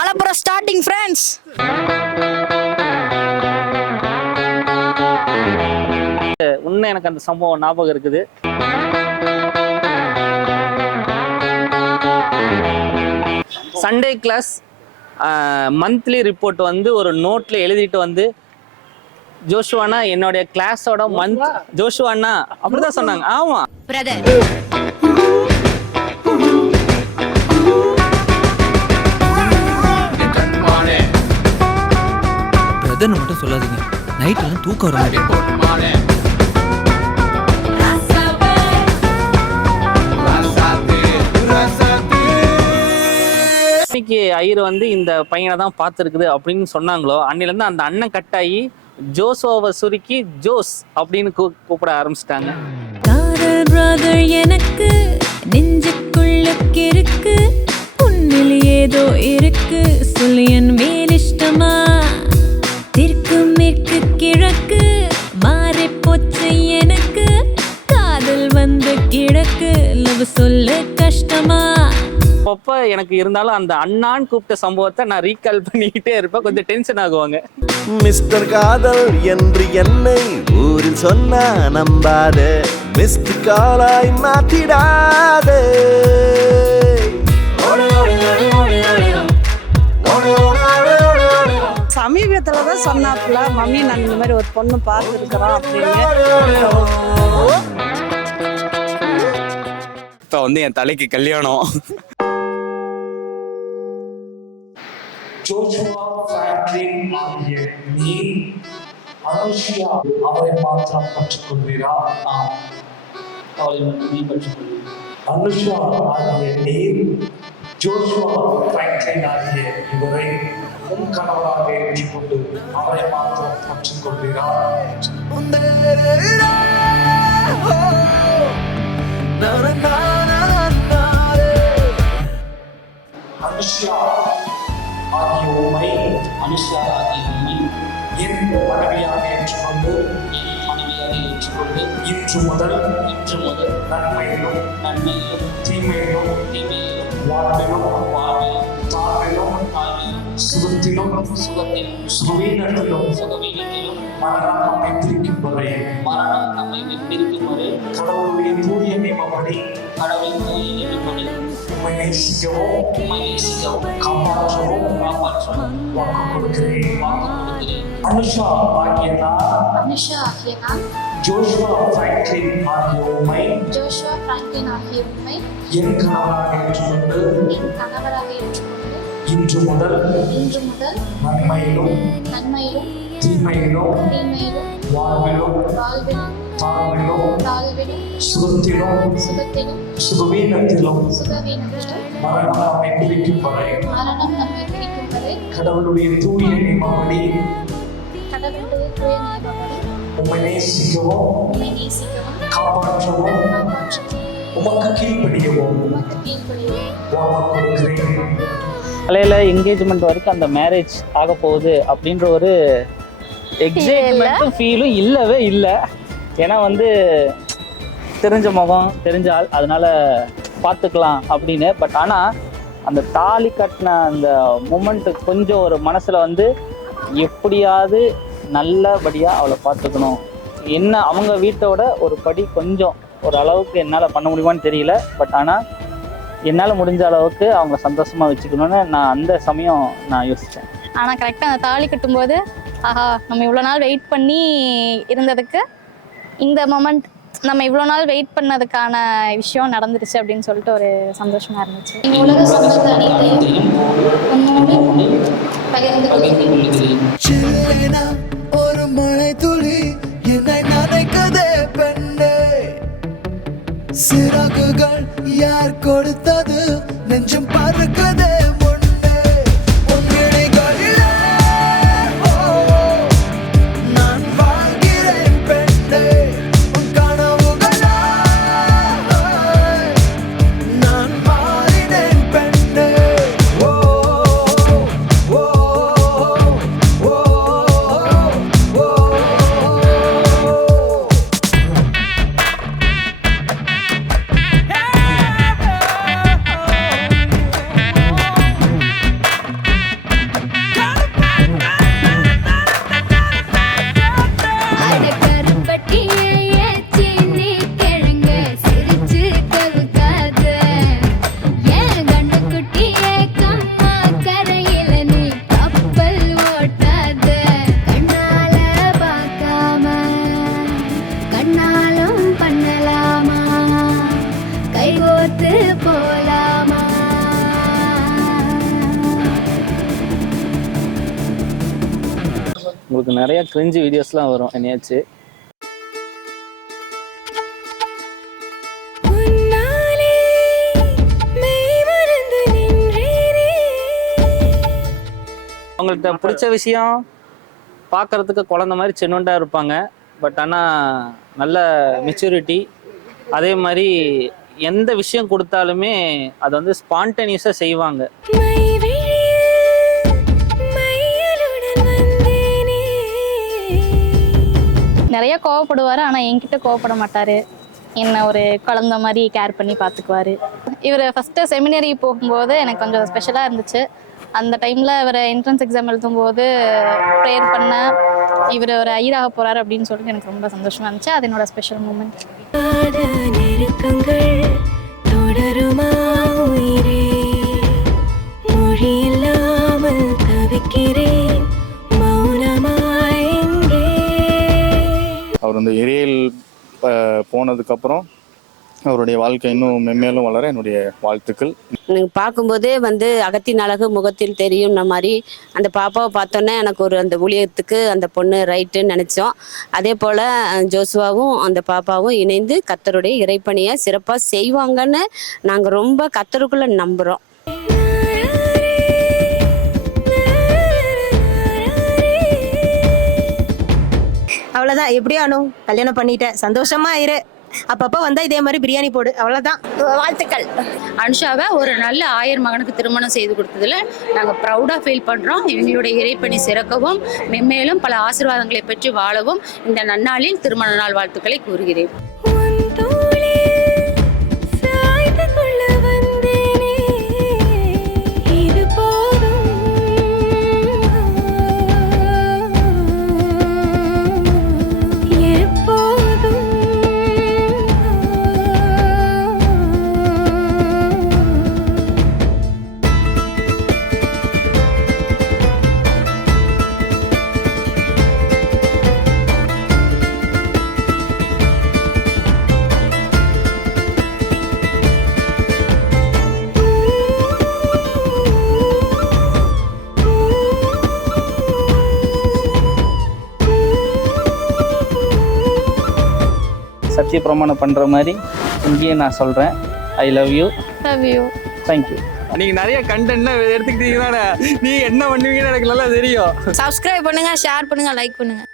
அலப்புறம் starting friends. இன்னும் எனக்கு அந்த சம்பவம் ஞாபகம் இருக்குது. சண்டே கிளாஸ் மந்த்லி ரிப்போர்ட் வந்து ஒரு நோட்ல எழுதிட்டு வந்து, ஜோஷுவானா என்னுடைய கிளாஸோட மந்த் ஜோஷுவானா அப்படிதான் சொன்னாங்க. ஆமா பிரதர், பிரதர்னு மட்டும் சொல்லாதீங்க, நைட் எல்லாம் தூக்கம் வர மாதிரி. இன்னைக்கு ஐயர் வந்து இந்த பையனை தான் பார்த்துருக்குது அப்படின்னு சொன்னாங்களோ, அன்னிலேருந்து அந்த அண்ணன் கட்டாயி ஜோசோவை சுருக்கி ஜோஸ் அப்படின்னு கூப்பிட ஆரம்பிச்சிட்டாங்க. எனக்கு நெஞ்சுக்குள்ளுக்கு இருக்கு, உன்னில் ஏதோ இருக்கு, சொல்லியன் மேலிஷ்டமா தெற்கு மேற்கு கிழக்கு மாறி போச்சு எனக்கு, காதல் வந்து கிழக்கு லவ் சொல்ல கஷ்டமா. அப்பப்ப எனக்கு இருந்தாலும் அந்த அண்ணான்னு கூப்பிட்ட சம்பவத்தை நான் ரீகால் பண்ணிக்கிட்டே இருப்பேன். கொஞ்சம் டென்ஷன் ஆகுவாங்க. மிஸ்டர் காதல் என்று என்னை ஊரில் சொன்னா நம்பாதே, மிஸ்டர் காலாய் மாத்திடாதே. சமீபத்துல தான் சொன்னாப்புல, மம்மி நான் இந்த மாதிரி ஒரு பொண்ணு பார்த்துருக்கிறோம் அப்படின்னு. இப்போ வந்து என் தலைக்கு கல்யாணம். ஜோஷுவா பிராங்க்லின் ஆகிய நீ அனுஷியா அவரை மாத்திரம் பற்றிக்கொள்வீரா? அவளை மட்டும் நீ பற்றிக்கொள்வீர். அனுஷா ஆகிய நீர் ஜோஷுவா பிராங்க்லின் ஆகிய இவரை உன் கணவராக ஏற்றுக்கொண்டு அவரை மாத்திரம் பற்றிக்கொள்வீரா? அனுஷா ஆகிய உண்மை என் மனைவியாக ஏற்றுக்கொண்டு இன்று முதல் நன்மையிலும் தீமையிலும் வாழ்விலும் தாழ்விலும் சுகத்திலும் சுகவீனத்திலும் மரணம் நம்மை பிரிக்கும் வரை கடவுளுடைய தூய நியமப்படி உம்மை நேசிக்கவும் காப்பாற்றவும் வாக்கு கொடுக்கிறேன். அனுஷா ஆகிய நான் ஜோஷுவா பிராங்க்லின் ஆகிய உம்மை என் கணவராக ஏற்றுக்கொண்டு இன்று முதல் நன்மையிலும் தீமையிலும் வாழ்விலும் தாழ்விலும் சுகத்திலும் சுகவீனத்திலும் மரணம் நம்மை பிரிக்கும் வரை கடவுளுடைய தூய நியமப்படி உம்மை நேசிக்கவும் காப்பாற்றவும் உமக்கு கீழ்ப்படியவும் வாக்கு கொடுக்கிறேன். காலையில் என்கேஜ்மெண்ட் வரைக்கும் அந்த மேரேஜ் ஆக போகுது அப்படின்ற ஒரு எக்ஸைட்மெண்ட்டும் ஃபீலும் இல்லவே இல்லை. ஏன்னா வந்து தெரிஞ்ச முகம் தெரிஞ்ச ஆள், அதனால பார்த்துக்கலாம் அப்படின்னு. பட் ஆனால் அந்த தாலி கட்டின அந்த மூமெண்ட்டு கொஞ்சம் ஒரு மனசில் வந்து எப்படியாவது நல்லபடியாக அவளை பார்த்துக்கணும், என்ன அவங்க வீட்டோட ஒரு படி கொஞ்சம் ஒரு அளவுக்கு என்னால் பண்ண முடியுமான்னு தெரியல. பட் ஆனால் என்னால் முடிஞ்ச அளவுக்கு அவங்க சந்தோஷமாக வச்சுக்கணும்னு நான் அந்த சமயம் நான் யோசித்தேன். ஆனால் கரெக்டாக அந்த தாலி கட்டும்போது ஆஹா, நம்ம இவ்வளோ நாள் வெயிட் பண்ணி இருந்ததுக்கு இந்த மொமெண்ட், நம்ம இவ்வளோ நாள் வெயிட் பண்ணதுக்கான விஷயம் நடந்துருச்சு அப்படின்னு சொல்லிட்டு ஒரு சந்தோஷமாக இருந்துச்சு. உலக சந்தோஷத்தை அனைத்தையும் பகிர்ந்து கொள்கிறேன். ஒரு மழை துளி என்னை நனைக்குதே பெண்ணே, சிறகுகள் யார் கொடுத்தது, நெஞ்சம் பறக்குதே முன்னே, உன்னிடைகளிலே நான் வாழ்கிறேன் பெண்ணே, உன் கனவுகளாய் நான் மாறினேன் பெண்ணே. உங்களுக்கு நிறைய கிரிஞ்சு வீடியோஸ்லாம் வரும் என்னையாச்சு. உன்னாலே மெய் மறந்து நின்றேனே. அவங்கள்ட்ட பிடிச்ச விஷயம் பார்க்கறதுக்கு குழந்த மாதிரி சின்னோண்டா இருப்பாங்க. பட் ஆனால் நல்ல மெச்சூரிட்டி. அதே மாதிரி எந்த விஷயம் கொடுத்தாலுமே அதை வந்து ஸ்பான்டேனியஸாக செய்வாங்க. நிறைய கோவப்படுவார், ஆனால் என்கிட்ட கோவப்பட மாட்டார். என்ன ஒரு குழந்த மாதிரி கேர் பண்ணி பார்த்துக்குவார். இவர் ஃபஸ்ட்டு செமினரி போகும்போது எனக்கு கொஞ்சம் ஸ்பெஷலாக இருந்துச்சு. அந்த டைமில் இவர் என்ட்ரன்ஸ் எக்ஸாம் எழுதும்போது ப்ரேயர் பண்ண இவர் ஒரு ஐயராக போகிறார் அப்படின்னு சொல்லிட்டு எனக்கு ரொம்ப சந்தோஷமாக இருந்துச்சு. அது என்னோட ஸ்பெஷல் மூமெண்ட். நெருக்கங்கள் தொடருமா உயிரே, மொழி இல்லாமல் தவிக்கிறேன் மௌனமாய் எங்கே. அவர் வந்து எரியல் போனதுக்கப்புறம் அவருடைய வாழ்க்கை இன்னும் மென்மேலும் வளர என்னுடைய வாழ்த்துக்கள். எனக்கு பார்க்கும்போதே வந்து அகத்தின் அழகு முகத்தில் தெரியும்ன மாதிரி அந்த பாப்பாவை பார்த்தோன்னே எனக்கு ஒரு அந்த ஊழியத்துக்கு அந்த பொண்ணு ரைட்டுன்னு நினச்சோம். அதே போல் ஜோசுவாவும் அந்த பாப்பாவும் இணைந்து கர்த்தருடைய இறைப்பணியை சிறப்பாக செய்வாங்கன்னு நாங்கள் ரொம்ப கர்த்தருக்குள்ளே நம்புகிறோம். அவ்வளோதான். எப்படியோ அனு கல்யாணம் பண்ணிட்டேன், சந்தோஷமா இரு. அப்பப்போ வந்தா இதே மாதிரி பிரியாணி போடு, அவ்வளோதான். வாழ்த்துக்கள். அனுஷாவை ஒரு நல்ல ஆயர் மகனுக்கு திருமணம் செய்து கொடுத்ததுல நாங்கள் ப்ரௌடாக ஃபீல் பண்ணுறோம். இவங்களுடைய இறைப்பணி சிறக்கவும் மென்மேலும் பல ஆசீர்வாதங்களை பெற்று வாழவும் இந்த நன்னாளில் திருமண நாள் வாழ்த்துக்களை கூறுகிறேன். சத்திய பிரமாணம் பண்ணுற மாதிரி இங்கேயும் நான் சொல்கிறேன், I love you. Love you. Thank you. நீங்கள் நிறைய கண்டென்ட்னா எடுத்துக்கிட்டீங்கன்னா நீ என்ன பண்ணுவீங்கன்னு எனக்கு நல்லா தெரியும். சப்ஸ்கிரைப் பண்ணுங்க, ஷேர் பண்ணுங்க, லைக் பண்ணுங்க.